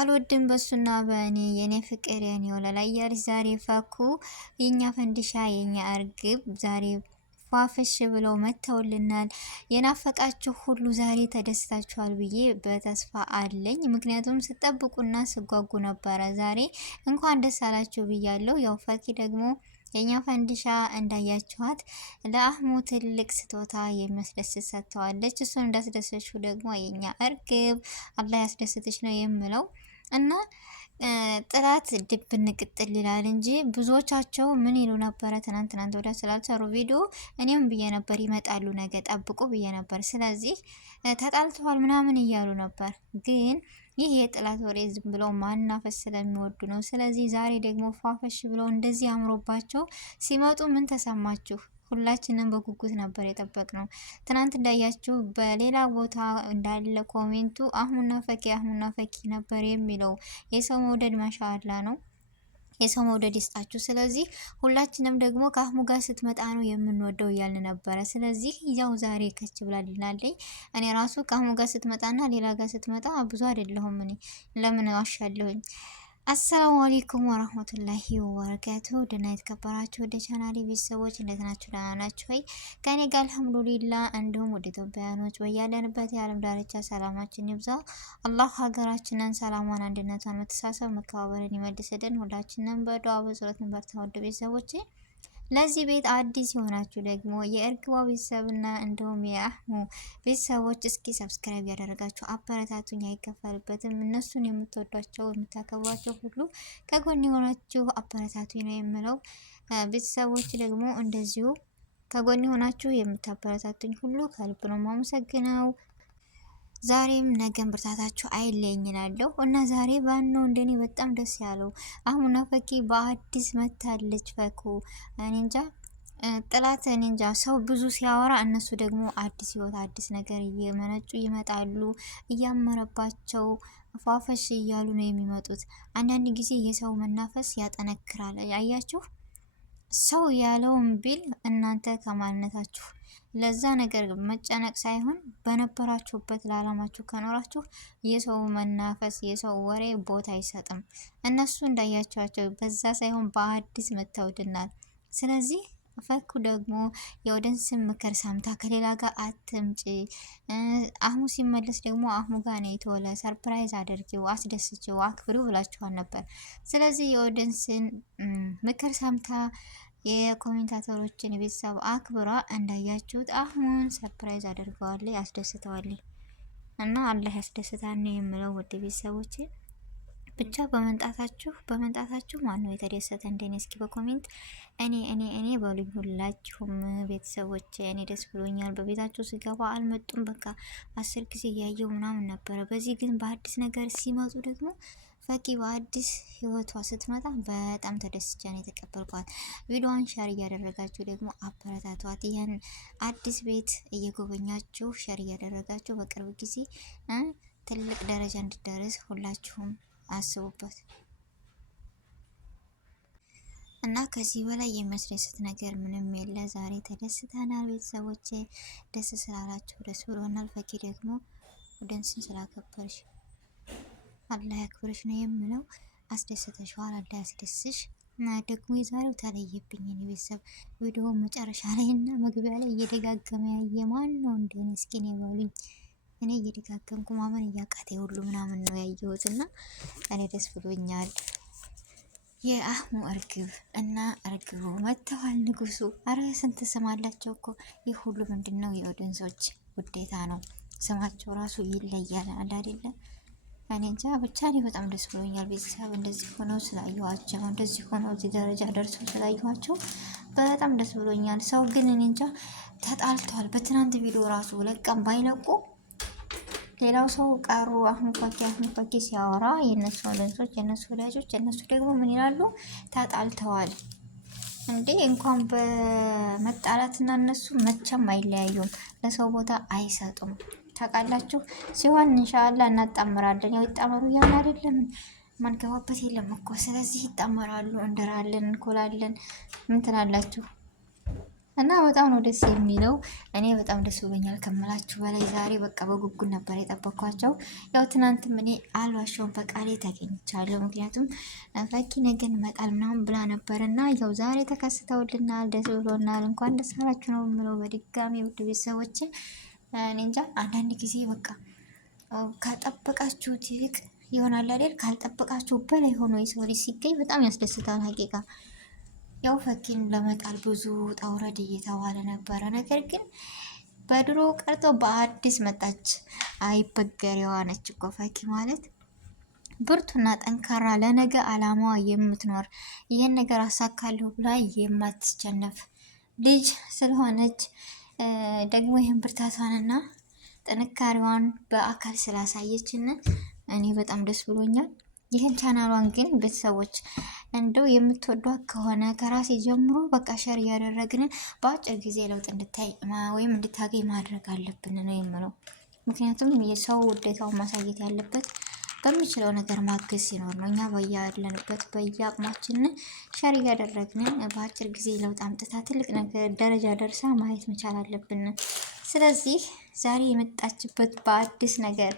አልወድም በሱና በእኔ የኔ ፍቅር የኔ ወለላ እያለች ዛሬ ፈኩ የኛ ፈንድሻ የኛ እርግብ ዛሬ ፏፍሽ ብለው መተውልናል። የናፈቃችሁ ሁሉ ዛሬ ተደስታችኋል ብዬ በተስፋ አለኝ። ምክንያቱም ስጠብቁና ስጓጉ ነበረ። ዛሬ እንኳን ደስ አላችሁ ብያለሁ። ያው ፈኪ ደግሞ የኛ ፈንዲሻ እንዳያችኋት ለአህሙ ትልቅ ስጦታ የሚያስደስት ሰጥተዋለች። እሱን እንዳስደሰችው ደግሞ የኛ እርግብ አላህ ያስደስትሽ ነው የምለው እና ጥላት ድብ ንቅጥል ይላል እንጂ ብዙዎቻቸው ምን ይሉ ነበረ? ትናንት ወዲያ ስላልሰሩ ቪዲዮ እኔም ብዬ ነበር ይመጣሉ ነገ ጠብቁ ብዬ ነበር። ስለዚህ ተጣልተዋል ምናምን እያሉ ነበር ግን ይህ የጥላት ወሬ ዝም ብለው ማናፈስ ስለሚወዱ ነው። ስለዚህ ዛሬ ደግሞ ፏፈሽ ብለው እንደዚህ አምሮባቸው ሲመጡ ምን ተሰማችሁ? ሁላችንም በጉጉት ነበር የጠበቅነው። ትናንት እንዳያችሁ በሌላ ቦታ እንዳለ ኮሜንቱ አህሙና ፈኪ ነበር የሚለው። የሰው መውደድ ማሻአላ ነው። የሰው መውደድ ይስጣችሁ። ስለዚህ ሁላችንም ደግሞ ከአህሙ ጋር ስትመጣ ነው የምንወደው እያልን ነበረ። ስለዚህ ያው ዛሬ ከች ብላልናለኝ። እኔ ራሱ ከአህሙ ጋር ስትመጣና ሌላ ጋር ስትመጣ ብዙ አይደለሁም። እኔ ለምን ዋሻለሁኝ? አሰላሙ አለይኩም ወራህመቱላሂ ወበረካቱ። ደህና የተከበራችሁ ወደ ቻናሌ ቤተሰቦች እንዴት ናችሁ? ደህና ናችሁ ወይ? ከኔ ጋር አልሐምዱሊላህ። እንዲሁም ወደ ኢትዮጵያውያኖች በያለንበት የዓለም ዳርቻ ሰላማችን ይብዛ። አላህ ሀገራችንን ሰላሟን፣ አንድነቷን፣ መተሳሰብ፣ መከባበርን ይመልስልን። ሁላችንም በዱዓ በጸሎት እንበርታ። ወደ ቤተሰቦቼ ለዚህ ቤት አዲስ የሆናችሁ ደግሞ የእርግቧ ቤተሰብና እንዲሁም የአህሙ ቤተሰቦች እስኪ ሰብስክራይብ ያደረጋችሁ አበረታቱኝ፣ አይከፈልበትም። እነሱን የምትወዷቸው የምታከብሯቸው ሁሉ ከጎን የሆናችሁ አበረታቱኝ ነው የምለው። ቤተሰቦች ደግሞ እንደዚሁ ከጎን የሆናችሁ የምታበረታቱኝ ሁሉ ከልብ ነው የማመሰግነው። ዛሬም ነገም ብርታታችሁ አይለኝ እላለሁ እና ዛሬ ባነው እንደኔ በጣም ደስ ያለው አህሙና ፈኪ በአዲስ መታለች። ፈኩ እኔ እንጃ ጥላት እኔ እንጃ ሰው ብዙ ሲያወራ እነሱ ደግሞ አዲስ ህይወት አዲስ ነገር እየመነጩ ይመጣሉ። እያመረባቸው ፏፈሽ እያሉ ነው የሚመጡት። አንዳንድ ጊዜ የሰው መናፈስ ያጠነክራል። አያችሁ ሰው ያለውን ቢል እናንተ ከማንነታችሁ ለዛ ነገር መጨነቅ ሳይሆን በነበራችሁበት ለዓላማችሁ ከኖራችሁ የሰው መናፈስ የሰው ወሬ ቦታ አይሰጥም። እነሱ እንዳያቸዋቸው በዛ ሳይሆን በአዲስ መተውድናል። ስለዚህ ፈኩ ደግሞ የወደንስን ምክር ሰምታ ከሌላ ጋር አትምጪ፣ አህሙ ሲመለስ ደግሞ አህሙ ጋር ነው የተወለ ሰርፕራይዝ አድርጊው፣ አስደስችው፣ አክብሪው ብላችኋል ነበር። ስለዚህ የወደንስን ምክር ሰምታ የኮሜንታተሮችን ቤተሰብ አክብሯ እንዳያችሁት አህሙን ሰርፕራይዝ አድርገዋለች፣ አስደስተዋለች እና አላህ ያስደስታል ነው የምለው። ውድ ቤተሰቦቼ ብቻ በመንጣታችሁ ማን ነው የተደሰተ እንደኔ? እስኪ በኮሜንት እኔ በሉኝ ሁላችሁም ቤተሰቦቼ። እኔ ደስ ብሎኛል። በቤታቸው ሲገባ አልመጡም። በቃ 10 ጊዜ እያየው ምናምን ነበረ። በዚህ ግን በአዲስ ነገር ሲመጡ ደግሞ ፈኪ በአዲስ ህይወቷ ስትመጣ በጣም ተደስቼ ነው የተቀበልኳት። ቪዲዮዋን ሸር እያደረጋችሁ ደግሞ አበረታቷት። ይህን አዲስ ቤት እየጎበኛችሁ ሸር እያደረጋችሁ በቅርብ ጊዜ ትልቅ ደረጃ እንድትደርስ ሁላችሁም አስቡበት እና ከዚህ በላይ የሚያስደስት ነገር ምንም የለ። ዛሬ ተደስተናል ቤተሰቦቼ። ደስ ስላላችሁ ደስ ብሎናል። ፈኪ ደግሞ ወደንስን ስላከበርሽ አላህ ያክብርሽ ነው የምለው። አስደስተሽዋል፣ አላህ ያስደስሽ። እና ደግሞ የዛሬው ተለየብኝ። እኔ ቤተሰብ ቪዲዮ መጨረሻ ላይ እና መግቢያ ላይ እየደጋገመ ያየ ማን ነው እንደኔ? እስኪ ነው በሉኝ። እኔ እየደጋገምኩ ማመን እያቃተኝ ሁሉ ምናምን ነው ያየሁት እና እኔ ደስ ብሎኛል። የአህሙ እርግብ እና እርግቡ መተዋል። ንጉሱ አረ ስንት ስም አላቸው እኮ። ይህ ሁሉ ምንድነው? የኦዲየንሶች ውዴታ ነው። ስማቸው ራሱ ይለያል አለ አይደለ? እኔ እንጃ ብቻ እኔ በጣም ደስ ብሎኛል። ቤተሰብ እንደዚህ ሆነው ስላየኋቸው፣ እንደዚህ ሆነው እዚህ ደረጃ ደርሰው ስላየኋቸው በጣም ደስ ብሎኛል። ሰው ግን እኔ እንጃ ተጣልተዋል። በትናንት ቪዲዮ ራሱ ለቀም ባይለቁ ሌላው ሰው ቀሩ አህሙ ፈኪ ሲያወራ የነሱ ወዳጆች የነሱ ወዳጆች የነሱ ደግሞ ምን ይላሉ? ተጣልተዋል እንዴ! እንኳን በመጣላትና እነሱ መቼም አይለያዩም። ለሰው ቦታ አይሰጡም። ታውቃላችሁ ሲሆን ኢንሻአላህ እናጣምራለን። ያው ይጣመሩ ያን አይደለም ማንገባበት የለም እኮ። ስለዚህ ይጣመራሉ፣ እንደራለን፣ እንኮላለን። ምን ትላላችሁ? እና በጣም ነው ደስ የሚለው። እኔ በጣም ደስ ብሎኛል ከምላችሁ በላይ። ዛሬ በቃ በጉጉት ነበር የጠበኳቸው። ያው ትናንትም እኔ አልዋሸውም በቃሌ ተገኝቻለሁ። ምክንያቱም ፈኪ ነገ እንመጣል ምናምን ብላ ነበር እና ያው ዛሬ ተከስተውልናል፣ ደስ ብሎናል። እንኳን ደስ አላችሁ ነው የምለው በድጋሚ ውድ ቤተሰቦቼ። እኔ እንጃ አንዳንድ ጊዜ በቃ ካጠበቃችሁት ይልቅ ይሆናል አይደል? ካልጠበቃችሁ በላይ ሆኖ የሰው ልጅ ሲገኝ በጣም ያስደስታል ሀቂቃ። ያው ፈኪን ለመጣል ብዙ ውጣ ውረድ እየተባለ ነበረ። ነገር ግን በድሮ ቀርቶ በአዲስ መጣች። አይበገሬዋ ነች እኮ ፈኪ ማለት ብርቱና ጠንካራ ለነገ አላማዋ የምትኖር ይህን ነገር አሳካለሁ ብላ የማትቸነፍ ልጅ ስለሆነች ደግሞ ይህን ብርታቷንና ጥንካሬዋን በአካል ስላሳየችን እኔ በጣም ደስ ብሎኛል። ይህን ቻናሏን ግን ቤተሰቦች እንደው የምትወዷት ከሆነ ከራሴ ጀምሮ በቃ ሸር እያደረግን በአጭር ጊዜ ለውጥ እንድታይ ወይም እንድታገኝ ማድረግ አለብን ነው የምለው። ምክንያቱም የሰው ውዴታውን ማሳየት ያለበት በሚችለው ነገር ማገዝ ሲኖር ነው። እኛ በያለንበት በየአቅማችን ሸር እያደረግን በአጭር ጊዜ ለውጥ አምጥታ ትልቅ ነገር ደረጃ ደርሳ ማየት መቻል አለብን። ስለዚህ ዛሬ የመጣችበት በአዲስ ነገር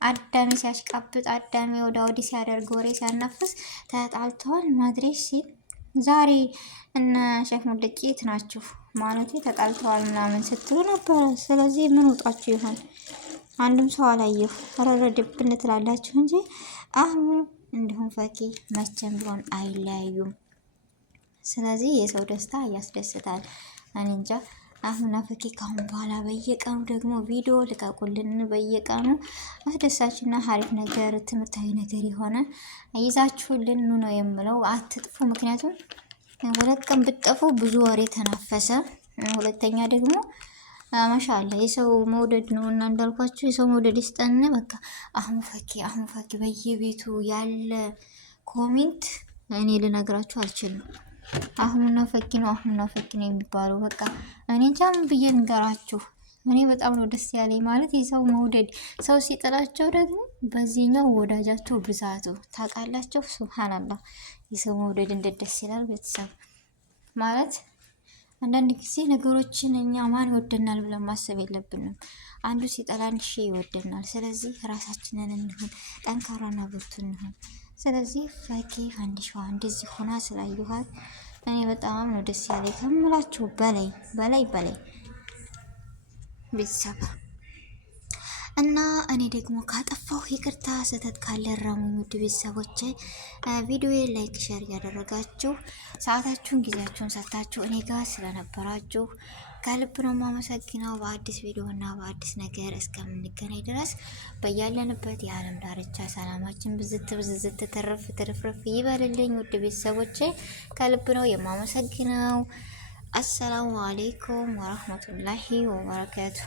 አዳሚ ሲያሽቃብጥ አዳሚ ወደ አውዲ ሲያደርግ ወሬ ሲያናፍስ ተጣልተዋል ማድሬስ ሲል ዛሬ እነ ሼክ ሙልቂ የት ናችሁ ማለት ተጣልተዋል ምናምን ስትሉ ነበረ። ስለዚህ ምን ውጣችሁ ይሆን? አንድም ሰው አላየሁ። ረረድብን ትላላችሁ እንጂ አሁን እንዲሁም ፈኪ መቼም ቢሆን አይለያዩም። ስለዚህ የሰው ደስታ ያስደስታል። እኔ እንጃ አሁን ፈኪ ካሁን በኋላ በየቀኑ ደግሞ ቪዲዮ ልቀቁልን። በየቀኑ አስደሳችና ሀሪፍ ነገር ትምህርታዊ ነገር የሆነ ይዛችሁልን ነው የምለው። አትጥፉ። ምክንያቱም ሁለት ቀን ብትጠፉ ብዙ ወሬ ተናፈሰ። ሁለተኛ ደግሞ ማሻአላ የሰው መውደድ ነው እና እንዳልኳችሁ የሰው መውደድ ይስጠን። በቃ አሁን ፈኪ በየቤቱ ያለ ኮሜንት እኔ ልነግራችሁ አልችልም። አሁን ነው ፈኪ ነው የሚባለው። በቃ እኔ እንጃም ብዬ ንገራችሁ። እኔ በጣም ነው ደስ ያለኝ ማለት የሰው መውደድ። ሰው ሲጥላቸው ደግሞ በዚህኛው ወዳጃቸው ብዛቱ ታውቃላችሁ። ሱብሃንአላህ የሰው መውደድ እንዴት ደስ ይላል። ቤተሰብ ማለት አንዳንድ ጊዜ ነገሮችን እኛ ማን ይወደናል ብለን ማሰብ የለብንም። አንዱ ሲጠላን ይወደናል። ስለዚህ ራሳችንን እንሁን፣ ጠንካራና ብርቱ እንሁን። ስለዚህ ፈኪ ፈንዲሻዋ እንደዚህ ሆና ስላየኋት እኔ በጣም ነው ደስ ያለኝ ከምላችሁ በላይ ቤተሰብ እና እኔ ደግሞ ካጠፋሁ ይቅርታ፣ ስህተት ካለ ረሙኝ። ውድ ቤተሰቦቼ ቪዲዮ ላይክ ሼር ያደረጋችሁ ሰዓታችሁን ጊዜያችሁን ሰጥታችሁ እኔ ጋር ስለነበራችሁ ከልብ ነው የማመሰግነው። በአዲስ ቪዲዮ እና በአዲስ ነገር እስከምንገናኝ ድረስ በያለንበት የዓለም ዳርቻ ሰላማችን ብዝት ትርፍርፍ ይበልልኝ። ውድ ቤተሰቦቼ ከልብ ነው የማመሰግነው። አሰላሙ አሌይኩም ወረህመቱላሂ ወበረካቱ።